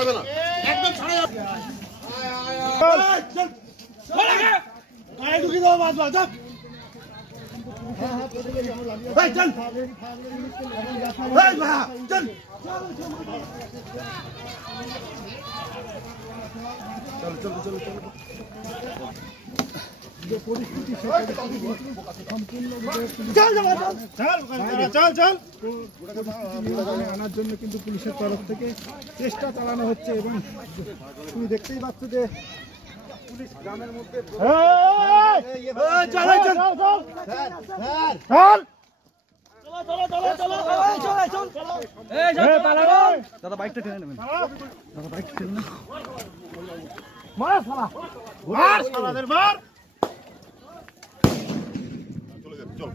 ছাড়বে না, একদম ছাড়া যাবে না। আনার জন্য কিন্তু পুলিশের তরফ থেকে চেষ্টা চালানো হচ্ছে এবং তুমি দেখতেই পাচ্ছ যে পুলিশ গ্রামের মধ্যে দাদা বাইকটা টেনে নেবেন, দাদা বাইকটা টেনে নেবেন। চলে যাবে, চল।